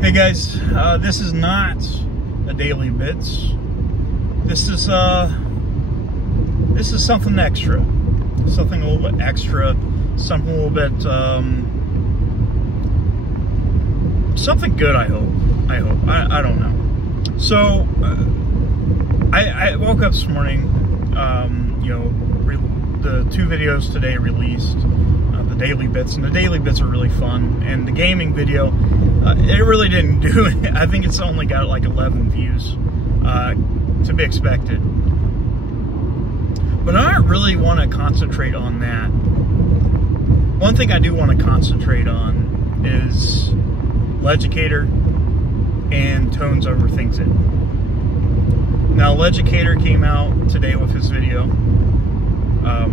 Hey guys, this is not a Daily Bits. This is something extra, something a little bit extra, something a little bit something good. I hope. I don't know. So I woke up this morning. You know, the two videos today released. The Daily Bits, and the Daily Bits are really fun, and the gaming video, it really didn't do it. I think it's only got like 11 views, to be expected. But I don't really want to concentrate on that. One thing I do want to concentrate on is Legicator and Tones Overthinks It. Now, Legicator came out today with his video,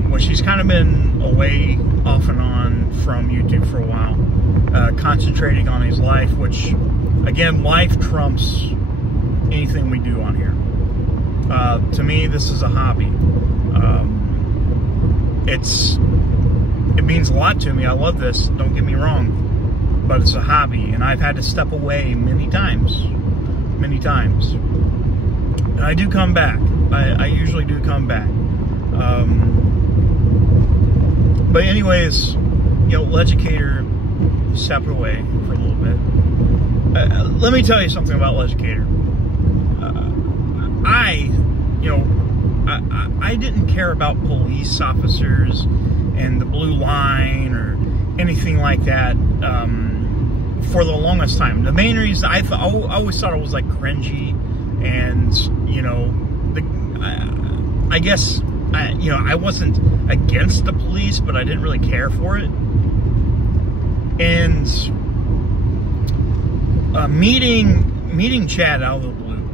which he's kind of been away off and on from YouTube for a while, concentrating on his life, which, again, life trumps anything we do on here. To me, this is a hobby. It means a lot to me. I love this, don't get me wrong, but it's a hobby, and I've had to step away many times. And I do come back. I usually do come back. But anyways, you know, Legicator stepped away for a little bit. Let me tell you something about Legicator. I didn't care about police officers and the blue line or anything like that for the longest time. The main reason I always thought it was like cringy, and you know, I guess. I wasn't against the police, but I didn't really care for it. And meeting Chad out of the blue.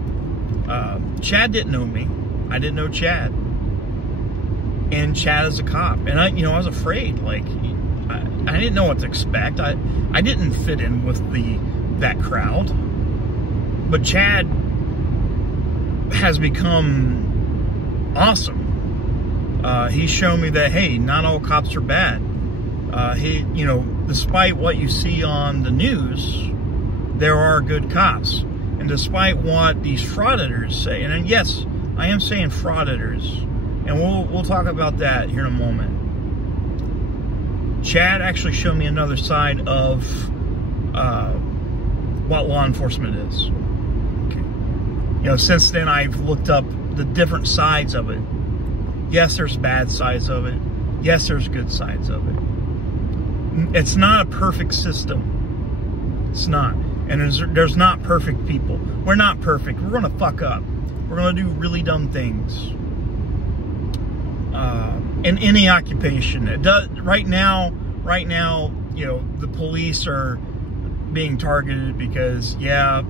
Chad didn't know me. I didn't know Chad. And Chad is a cop. And I was afraid. Like, I didn't know what to expect. I didn't fit in with that crowd. But Chad has become awesome. He's shown me that, hey, not all cops are bad. Despite what you see on the news, there are good cops. And despite what these frauditors say, and yes, I am saying frauditors, and we'll talk about that here in a moment. Chad actually showed me another side of what law enforcement is. Okay. Since then I've looked up the different sides of it. Yes, there's bad sides of it. Yes, there's good sides of it. It's not a perfect system. It's not. And there's not perfect people. We're not perfect. We're going to fuck up. We're going to do really dumb things. In any occupation. It does, right now, the police are being targeted because, yeah,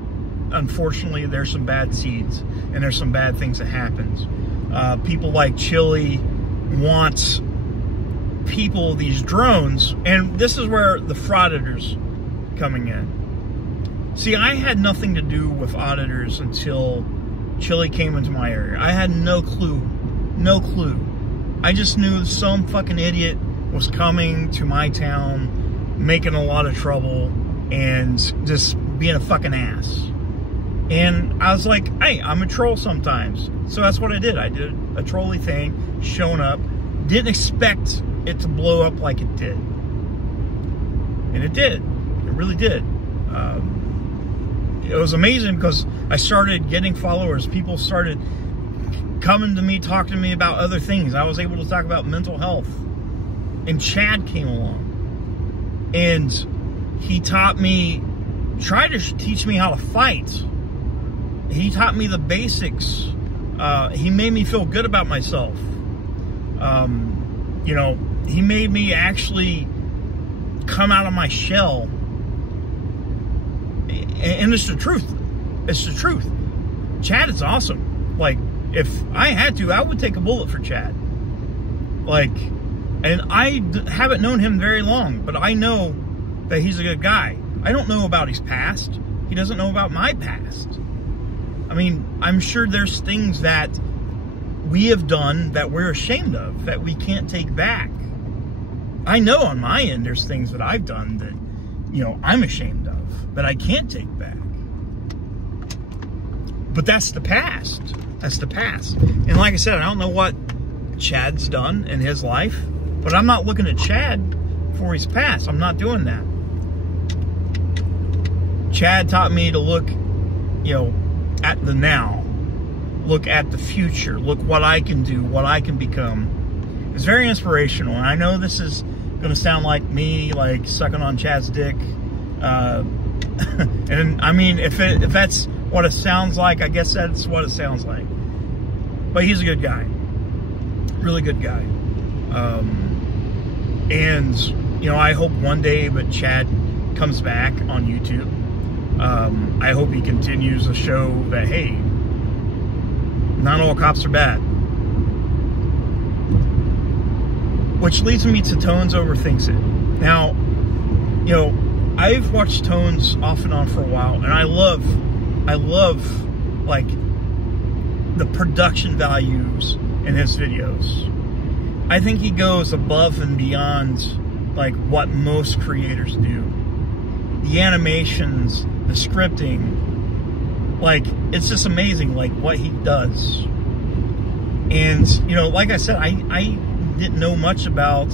unfortunately, there's some bad seeds. And there's some bad things that happens. People like Chili wants these drones, and this is where the Frauditors coming in. See, I had nothing to do with auditors until Chili came into my area. I had no clue. I just knew some fucking idiot was coming to my town, making a lot of trouble, and just being a fucking ass. And I was like, hey, I'm a troll sometimes. So that's what I did. I did a trolly thing, showing up. Didn't expect it to blow up like it did. And it did. It really did. It was amazing because I started getting followers. People started coming to me, talking to me about other things. I was able to talk about mental health. And Chad came along. And he tried to teach me how to fight. He taught me the basics. He made me feel good about myself. He made me actually come out of my shell. And it's the truth. It's the truth. Chad is awesome. Like, if I had to, I would take a bullet for Chad. Like, and I haven't known him very long, but I know that he's a good guy. I don't know about his past. He doesn't know about my past. I mean, I'm sure there's things that we have done that we're ashamed of, that we can't take back. I know on my end there's things that I've done that, I'm ashamed of. that I can't take back. But that's the past. That's the past. And like I said, I don't know what Chad's done in his life, but I'm not looking at Chad for his past. I'm not doing that. Chad taught me to look, you know, at the now. Look at the future. Look what I can do, what I can become. It's very inspirational. And I know this is going to sound like me, like, sucking on Chad's dick. And, I mean, if that's what it sounds like, I guess that's what it sounds like. But he's a good guy. Really good guy. And, you know, I hope one day that Chad comes back on YouTube. I hope he continues to show that, hey, not all cops are bad. Which leads me to Tones Overthinks It. Now, you know, I've watched Tones off and on for a while, and I love, like, the production values in his videos. I think he goes above and beyond, like, what most creators do. The animations, the scripting, like, it's just amazing, like, what he does. And, you know, like I said, I didn't know much about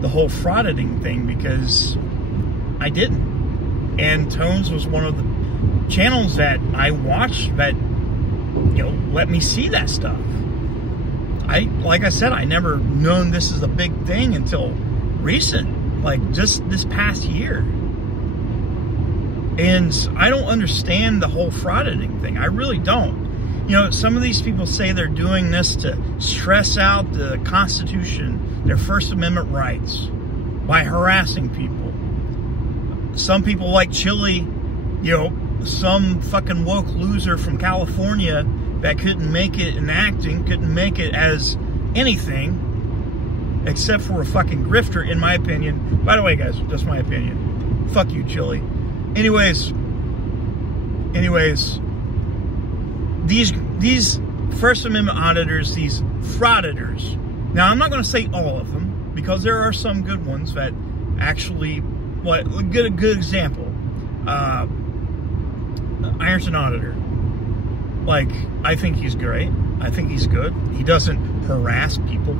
the whole frauditing thing because I didn't. And Tones was one of the channels that I watched that, you know, let me see that stuff. Like I said, I never known this is a big thing until recent, like just this past year. And I don't understand the whole frauditing thing. I really don't. You know, some of these people say they're doing this to stress out the Constitution, their First Amendment rights, by harassing people. Some people like Chili, you know, some fucking woke loser from California that couldn't make it in acting, couldn't make it as anything, except for a fucking grifter, in my opinion. By the way, guys, just my opinion. Fuck you, Chili. Anyways, these First Amendment auditors, these frauditors. Now, I'm not going to say all of them, because there are some good ones that actually, what, a good example. Ironton Auditor. Like, I think he's great. I think he's good. He doesn't harass people.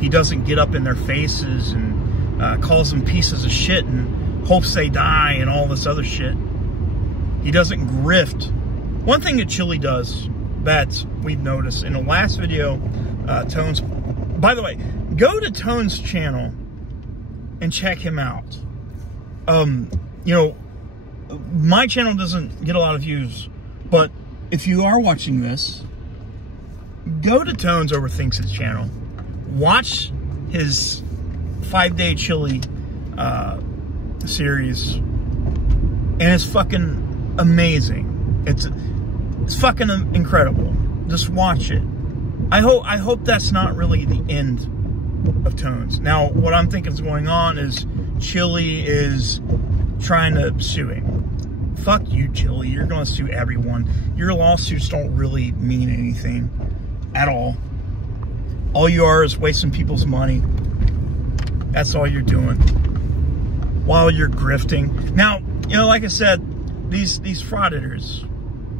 He doesn't get up in their faces and calls them pieces of shit and hopes they die and all this other shit. He doesn't grift. One thing that Chili does that we've noticed in the last video, Tones, by the way, go to Tones' channel and check him out. You know, my channel doesn't get a lot of views, but if you are watching this, go to Tones Overthinks It channel. Watch his 5-day Chili series, and it's fucking amazing. It's fucking incredible. Just watch it. I hope that's not really the end of Tones. Now, what I'm thinking is going on is Chili is trying to sue him. Fuck you, Chili. You're going to sue everyone. Your lawsuits don't really mean anything at all. All you are is wasting people's money. That's all you're doing while you're grifting. Now, you know, like I said, these frauditors,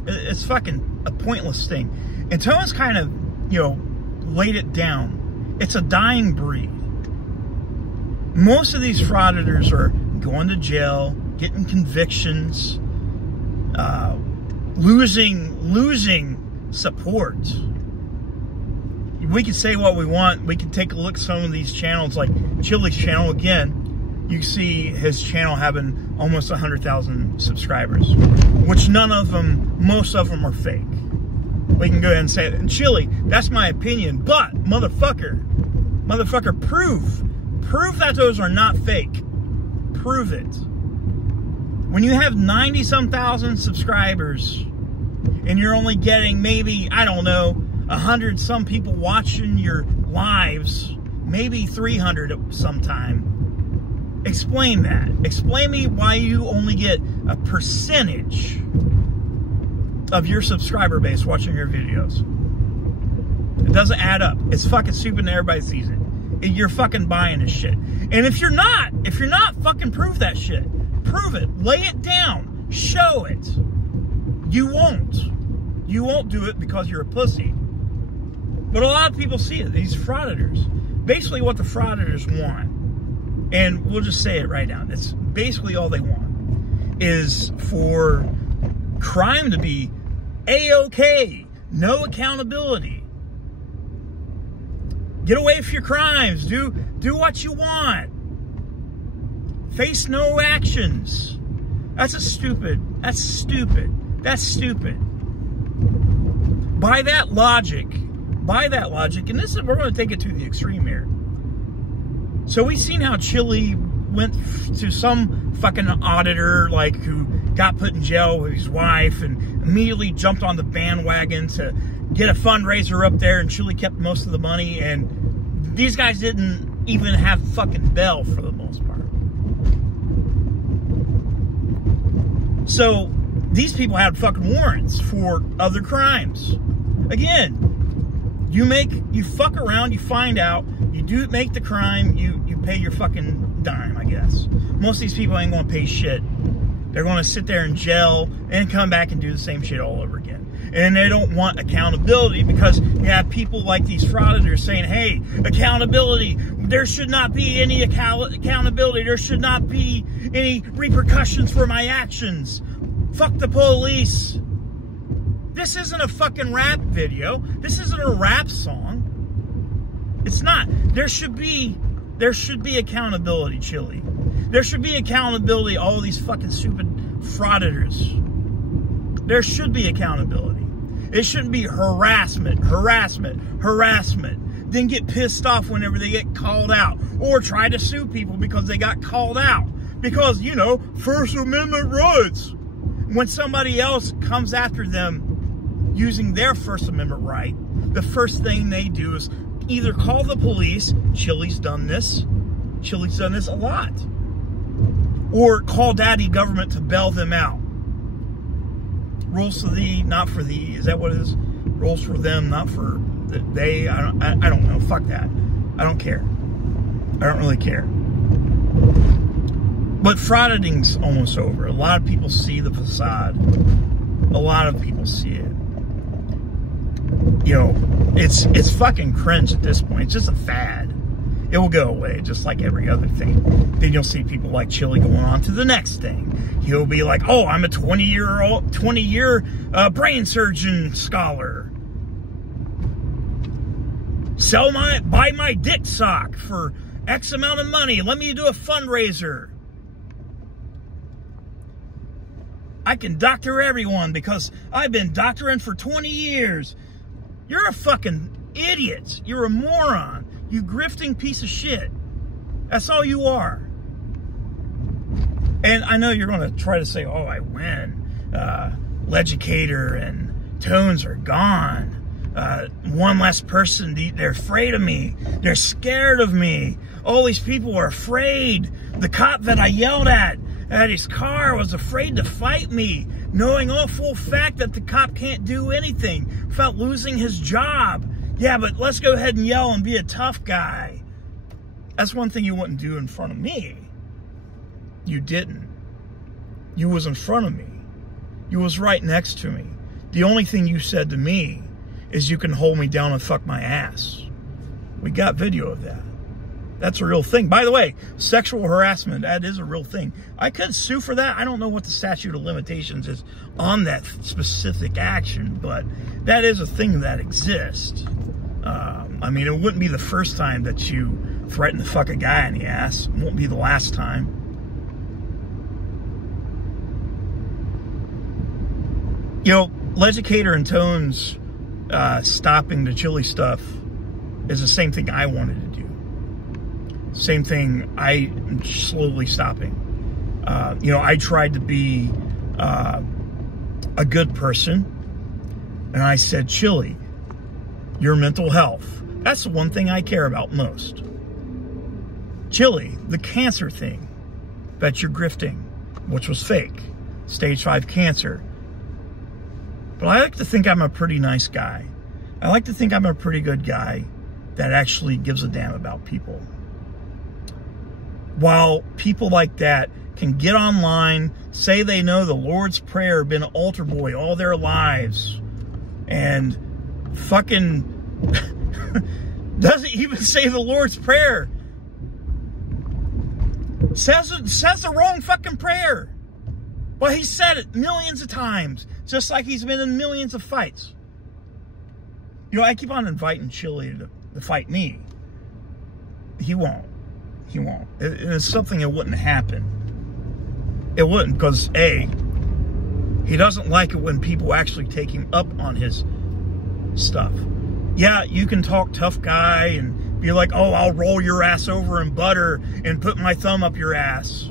it's fucking a pointless thing. And Tones kind of, you know, laid it down. It's a dying breed. Most of these frauditors are going to jail, getting convictions, losing support. We can say what we want. We can take a look at some of these channels, like Chili's channel. Again, you see his channel having almost 100,000 subscribers, which most of them are fake. We can go ahead and say it. And Chili, that's my opinion, but motherfucker, prove that those are not fake. Prove it. When you have 90-some thousand subscribers and you're only getting maybe, I don't know, 100-some people watching your lives, maybe 300 sometime, explain that. Explain me why you only get a percentage of your subscriber base watching your videos. It doesn't add up. It's fucking stupid and everybody sees it. You're fucking buying this shit. And if you're not, fucking prove that shit. Prove it. Lay it down. Show it. You won't. You won't do it because you're a pussy. But a lot of people see it. These frauditors. Basically what the frauditors want, and we'll just say it right now, that's basically all they want, is for crime to be A-OK. No accountability. Get away with your crimes. Do what you want. Face no actions. That's stupid. By that logic, and this is, we're going to take it to the extreme here. So we've seen how Chili went to some fucking auditor, like, who got put in jail with his wife and immediately jumped on the bandwagon to get a fundraiser up there, and Chili kept most of the money, and these guys didn't even have fucking bail for the most part. So these people had fucking warrants for other crimes. Again, you fuck around, you find out, you do make the crime, you pay your fucking dime, I guess. Most of these people ain't gonna pay shit. They're gonna sit there in jail and come back and do the same shit all over again. And they don't want accountability because you have people like these frauditors saying, hey, accountability, there should not be any accountability, there should not be any repercussions for my actions. Fuck the police. This isn't a fucking rap video. This isn't a rap song. It's not. There should be accountability, Chili. There should be accountability, all of these fucking stupid frauditors. There should be accountability. It shouldn't be harassment. Then get pissed off whenever they get called out. Or try to sue people because they got called out. Because, you know, First Amendment rights. When somebody else comes after them using their First Amendment right, the first thing they do is either call the police. Chili's done this. Chili's done this a lot. Or call daddy government to bail them out. Rules for thee, not for thee. Is that what it is? Rules for them, not for they. I don't know. Fuck that. I don't care. I don't really care. But frauditing's almost over. A lot of people see the facade. A lot of people see it. You know, it's fucking cringe at this point. It's just a fad. It will go away just like every other thing. Then you'll see people like Chili going on to the next thing. He'll be like, oh, I'm a 20-year brain surgeon scholar. Buy my dick sock for X amount of money. Let me do a fundraiser. I can doctor everyone because I've been doctoring for 20 years. You're a fucking idiot. You're a moron. You grifting piece of shit. That's all you are. And I know you're going to try to say, oh, I win. Legicator and Tones are gone. One less person, they're afraid of me. They're scared of me. All these people are afraid. The cop that I yelled at his car was afraid to fight me, knowing all full fact that the cop can't do anything without losing his job. Yeah, but let's go ahead and yell and be a tough guy. That's one thing you wouldn't do in front of me. You didn't. You was in front of me. You was right next to me. The only thing you said to me is you can hold me down and fuck my ass. We got video of that. That's a real thing. By the way, sexual harassment, that is a real thing. I could sue for that. I don't know what the statute of limitations is on that specific action, but that is a thing that exists. I mean, it wouldn't be the first time that you threaten to fuck a guy in the ass. It won't be the last time. You know, Legicator and Tones stopping the Chili stuff is the same thing I wanted to do. Same thing I'm slowly stopping. You know, I tried to be a good person, and I said, Chili, your mental health. That's the one thing I care about most. Chili, the cancer thing that you're grifting, which was fake, stage 5 cancer. But I like to think I'm a pretty nice guy. I like to think I'm a pretty good guy that actually gives a damn about people. while people like that can get online, say they know the Lord's Prayer, been an altar boy all their lives, and fucking doesn't even say the Lord's Prayer. Says the wrong fucking prayer. Well, he said it millions of times, just like he's been in millions of fights. You know, I keep on inviting Chili to fight me. He won't. He won't. It's something that wouldn't happen. It wouldn't, because A, he doesn't like it when people actually take him up on his stuff. Yeah, you can talk tough guy and be like, oh, I'll roll your ass over in butter and put my thumb up your ass.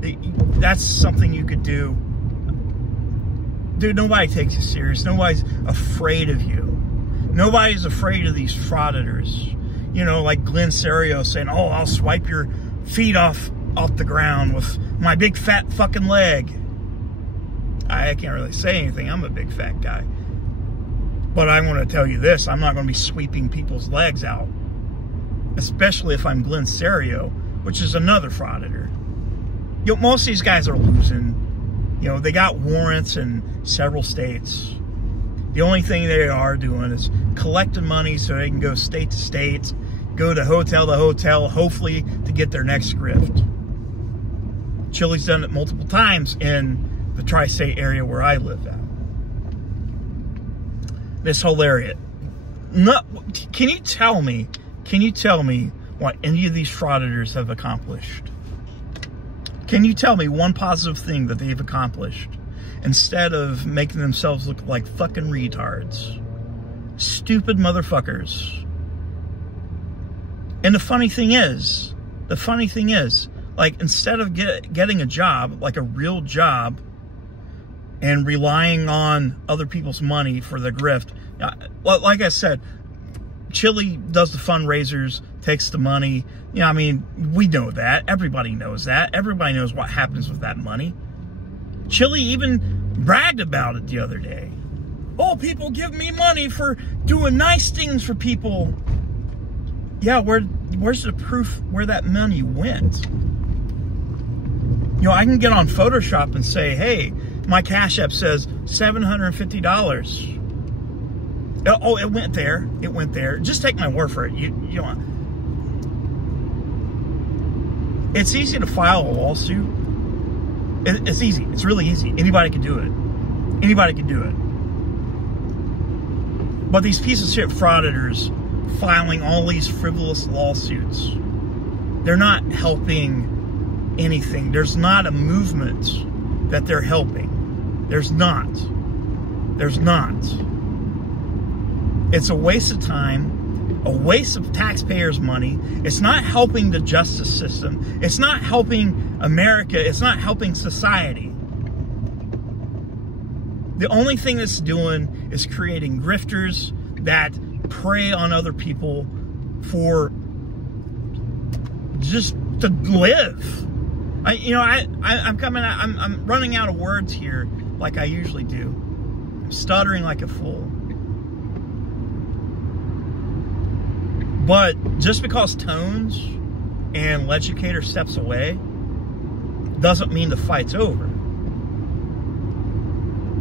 That's something you could do. Dude, nobody takes you serious. Nobody's afraid of you. Nobody's afraid of these frauditors. You know, like Glenn Serio saying, oh, I'll swipe your feet off the ground with my big fat fucking leg. I can't really say anything. I'm a big fat guy. But I want to tell you this. I'm not going to be sweeping people's legs out. Especially if I'm Glenn Serio, which is another frauditor. You know, most of these guys are losing. You know, they got warrants in several states. The only thing they are doing is collecting money so they can go state to state, go to hotel, hopefully to get their next grift. Chili's done it multiple times in the tri-state area where I live at. This whole area. Can you tell me what any of these frauditors have accomplished? Can you tell me one positive thing that they've accomplished instead of making themselves look like fucking retards? Stupid motherfuckers. And the funny thing is, like, instead of getting a job, like a real job, and relying on other people's money for the grift, like I said, Chili does the fundraisers, takes the money. You know, I mean, we know that. Everybody knows that. Everybody knows what happens with that money. Chili even bragged about it the other day. Oh, people give me money for doing nice things for people. Yeah, where's the proof where that money went? You know, I can get on Photoshop and say, hey, my Cash App says $750. Oh, it went there. It went there. Just take my word for it. You know, it's easy to file a lawsuit. It's easy. It's really easy. Anybody can do it. Anybody can do it. But these piece of shit frauditors filing all these frivolous lawsuits, they're not helping anything. There's not a movement that they're helping. There's not. There's not. It's a waste of time, a waste of taxpayers' money. It's not helping the justice system. It's not helping America. It's not helping society. The only thing it's doing is creating grifters that prey on other people for just to live. I'm running out of words here like I usually do. I'm stuttering like a fool. But just because Tones and Legicator steps away doesn't mean the fight's over.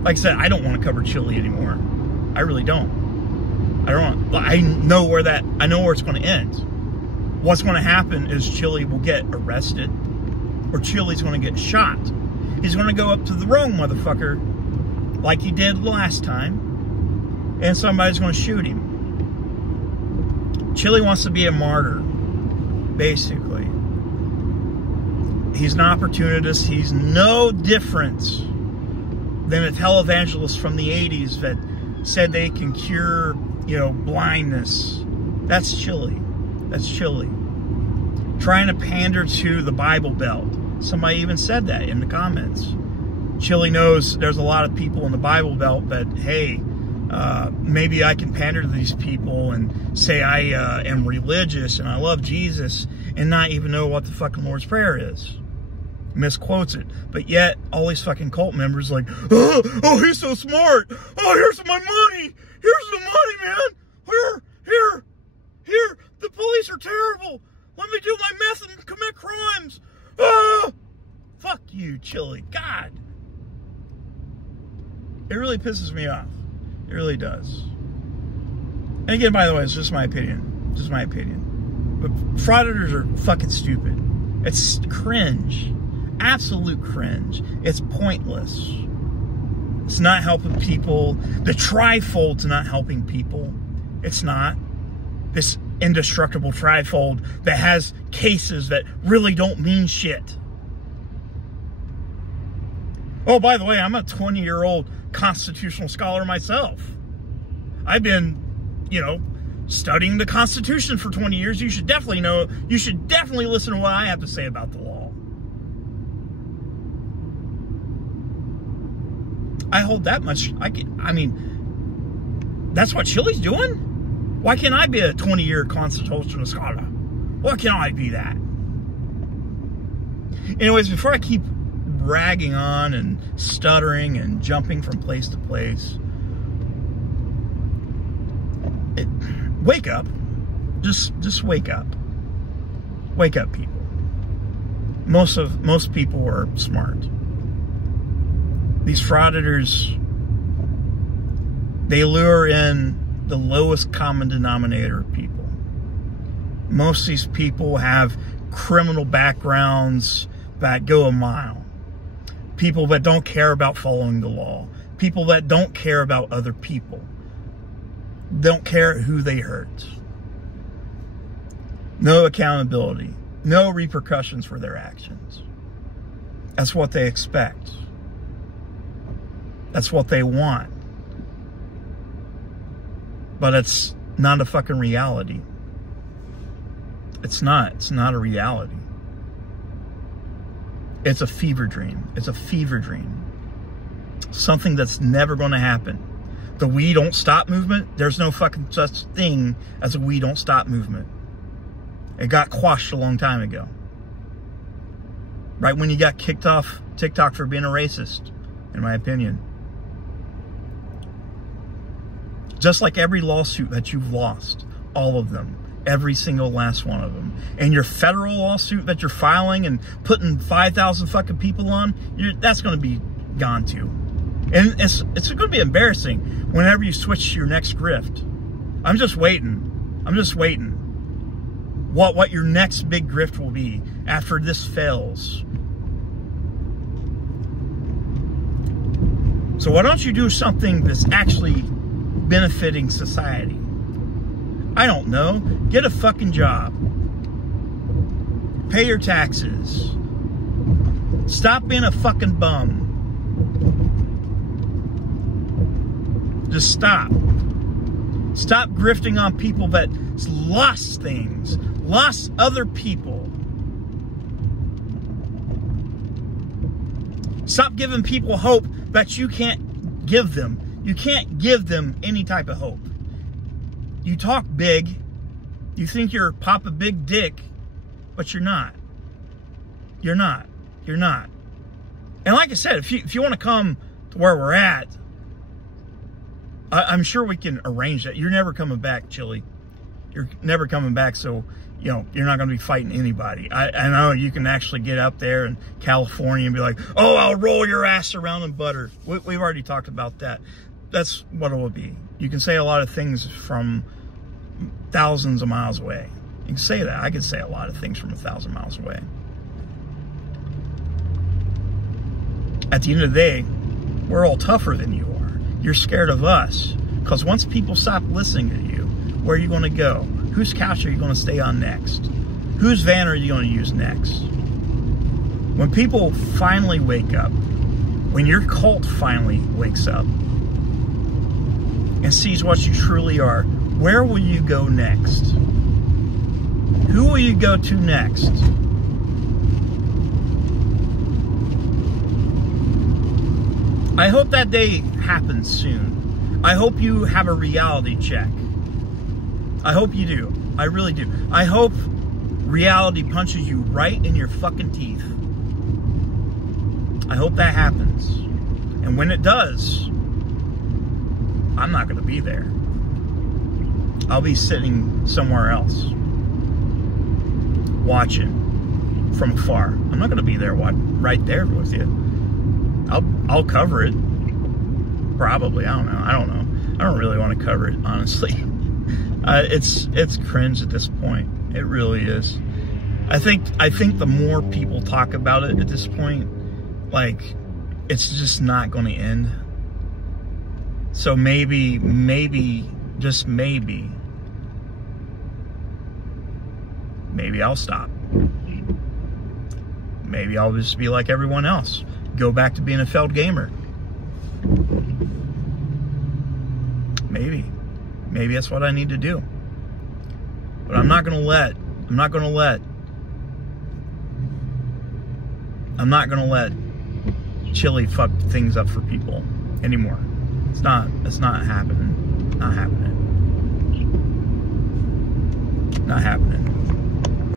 Like I said, I don't want to cover Chili anymore. I really don't. I know where it's going to end. What's going to happen is Chili will get arrested, or Chili's going to get shot. He's going to go up to the wrong motherfucker like he did last time, and somebody's going to shoot him. Chili wants to be a martyr, basically. He's an opportunist. He's no different than a televangelist from the 80s that said they can cure, you know, blindness. That's Chili. That's Chili. Trying to pander to the Bible Belt. Somebody even said that in the comments. Chili knows there's a lot of people in the Bible Belt that, hey, maybe I can pander to these people and say I am religious and I love Jesus and not even know what the fucking Lord's Prayer is. Misquotes it. But yet, all these fucking cult members like, oh, he's so smart. Oh, here's my money. Here's the money, man. Here. The police are terrible. Let me do my meth and commit crimes. Ah! Fuck you, Chili. God. It really pisses me off. It really does. And again, by the way, it's just my opinion. Just my opinion. But frauditors are fucking stupid. It's cringe. Absolute cringe. It's pointless. It's not helping people. The trifold's not helping people. It's not. This indestructible trifold that has cases that really don't mean shit. Oh, by the way, I'm a 20-year-old constitutional scholar myself. I've been, studying the Constitution for 20 years. You should definitely know, you should definitely listen to what I have to say about the law. I hold that much. I mean, that's what Chili's doing? Why can't I be a 20-year constitutional scholar? Why can't I be that? Anyways, before I keep bragging on and stuttering and jumping from place to place, wake up. Just wake up. Wake up, people. Most people are smart. These frauditors, they lure in the lowest common denominator of people. Most of these people have criminal backgrounds that go a mile. People that don't care about following the law. People that don't care about other people. Don't care who they hurt. No accountability. No repercussions for their actions. That's what they expect. That's what they want. But it's not a fucking reality. It's not. It's not a reality. It's a fever dream. It's a fever dream. Something that's never going to happen. The We Don't Stop movement, there's no fucking such thing as a We Don't Stop movement. It got quashed a long time ago. Right when you got kicked off TikTok for being a racist, in my opinion. Just like every lawsuit that you've lost, all of them, every single last one of them. And your federal lawsuit that you're filing and putting 5,000 fucking people on, that's going to be gone too. And it's going to be embarrassing whenever you switch to your next grift. I'm just waiting. I'm just waiting. What your next big grift will be after this fails. So why don't you do something that's actually benefiting society? I don't know. Get a fucking job. Pay your taxes. Stop being a fucking bum. Just stop. Stop grifting on people that lost things. Lost other people. Stop giving people hope that you can't give them. You can't give them any type of hope. You talk big. You think you're Papa Big Dick, but you're not. You're not. You're not. And like I said, if you want to come to where we're at, I'm sure we can arrange that. You're never coming back, Chili. You're never coming back, so you're not going to be fighting anybody. I know you can actually get up there in California and be like, oh, I'll roll your ass around in butter. We've already talked about that. That's what it will be. You can say a lot of things from thousands of miles away. You can say that. I can say a lot of things from 1,000 miles away. At the end of the day, we're all tougher than you are. You're scared of us. Because once people stop listening to you, where are you going to go? Whose couch are you going to stay on next? Whose van are you going to use next? When people finally wake up, when your cult finally wakes up and sees what you truly are, where will you go next? Who will you go to next? I hope that day happens soon. I hope you have a reality check. I hope you do. I really do. I hope reality punches you right in your fucking teeth. I hope that happens. And when it does, I'm not going to be there. I'll be sitting somewhere else. watching from afar. I'm not going to be there right there with you. I'll cover it. Probably. I don't know. I don't really want to cover it, honestly. It's cringe at this point. It really is. I think the more people talk about it at this point, like, it's just not going to end. So maybe, just maybe I'll stop. Maybe I'll just be like everyone else. Go back to being a failed gamer. Maybe that's what I need to do. But I'm not gonna let Chili fuck things up for people anymore. It's not happening. Not happening.